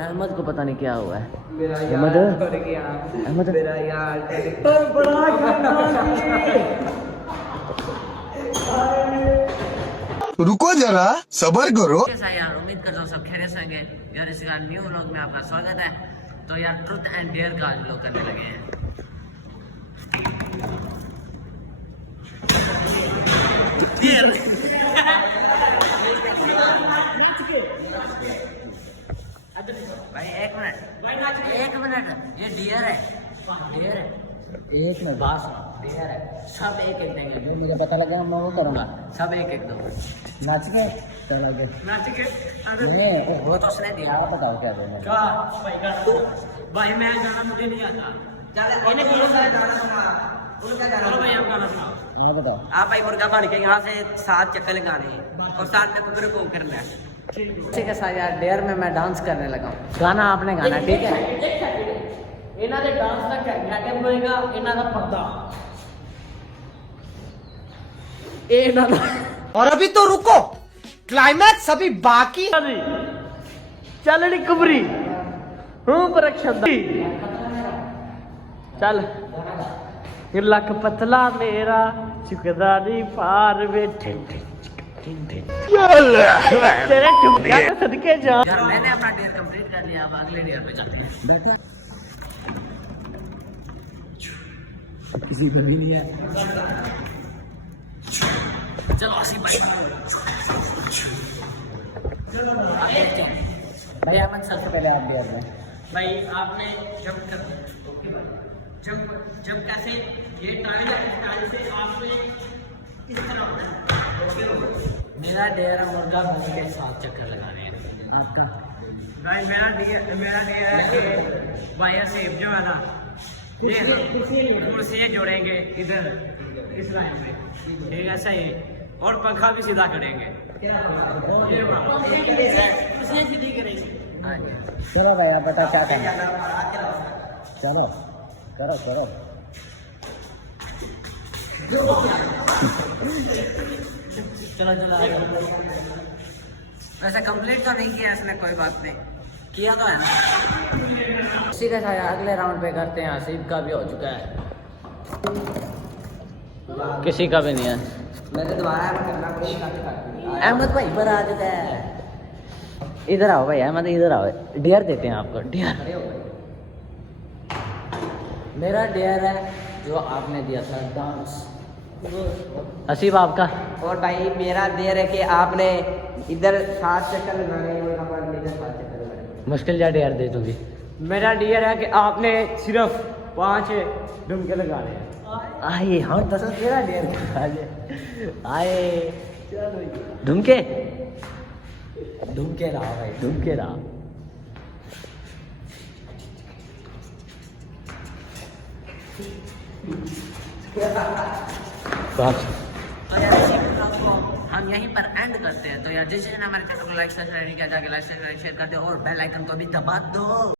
अहमद को पता नहीं क्या हुआ है। अहमद अहमद मेरा यार रुको जरा सबर करो। कैसा यार, उम्मीद करता हूँ सब खैरियत से होंगे यार। इस न्यू व्लॉग में आपका स्वागत है। तो यार ट्रुथ एंड डेयर का आज लोग करने लगे हैं। भाई एक मिनट ये डियर है, डियर है, एक मिनट बास डियर है। सब एक एक देंगे, जो मुझे पता लगा मैं वो करूँगा। सब एक एक दो। नाच के चलो के नाच के नहीं वो तो उसने दिया। आप बताओ क्या देना। क्या भाई मैं गाना मुझे नहीं आता। चलो भाई आप गाना सुनाओ। हाँ बताओ। आप भाई मुर्गा बन के यहाँ से 7 चक्कर लगाने हैं और 7 में कुकर को करना है। ठीक है सर यार, डेयर में मैं डांस करने लगा हूँ। गाना आपने गाना, ठीक है। इन्हों ने डांस का कैटम होएगा, इन्हों का पर्दा और अभी तो रुको, क्लाइमैक्स अभी बाकी। चल कुबरी हूँ पर चल लक पतला मेरा चुकदा दी पार बैठे तेरे ठुमका पे सदके जा। यार मैंने अपना डेयर कंप्लीट कर लिया, अब अगले डेयर पे जाते हैं। बेटा किसी का भी नहीं है। चलो आसिफ भाई भाई अहमद सबसे पहले आप भी आते हैं। भाई आपने जब कैसे ये टाइल से आपने किस तरह होना। मेरा डेरा मुर्गा बन के 7 चक्कर लगाने हैं। आपका भाई मेरा डेरा है कि वायर सेफ जो है ना, ये कुर्सियाँ जोड़ेंगे इधर इस लाइन में, ठीक है सही, और पंखा भी सीधा करेंगे, कुर्सियाँ सीधी करेंगे। हाँ जी चलो भाई आप बताओ क्या करना। चलो करो करो। चलो वैसे कंप्लीट तो नहीं किया इसने, कोई बात नहीं, किया तो है ना। ठीक है साया, अगले राउंड पे करते हैं। आसिफ का भी हो चुका है, किसी का भी नहीं है। मैंने दोबारा करना पड़ेगा। अहमद भाई पर आ चुका है। इधर आओ भाई अहमद, इधर आओ। डेयर देते हैं आपको, डेयर। मेरा डेयर है जो आपने दिया था, डांस। आसिफ आपका? और भाई मेरा देर है कि आपने इधर 7 चक्कर लगाने हैं और हमारे इधर 7 चक्कर लगाने। मुश्किल जा डेयर दे दूंगी। मेरा डियर है कि आपने सिर्फ 5 ढुमके लगाने हैं। आए हाँ दस तेरा डेयर आए धुमके ढूंढ रहा भाई। धुमके रहा। हम यहीं पर एंड करते हैं। तो यार जिस हमारे चैनल को लाइक सब्सक्राइब किया जाके लाइक सब्सक्राइब शेयर कर दो और बेल आइकन को भी दबा दो।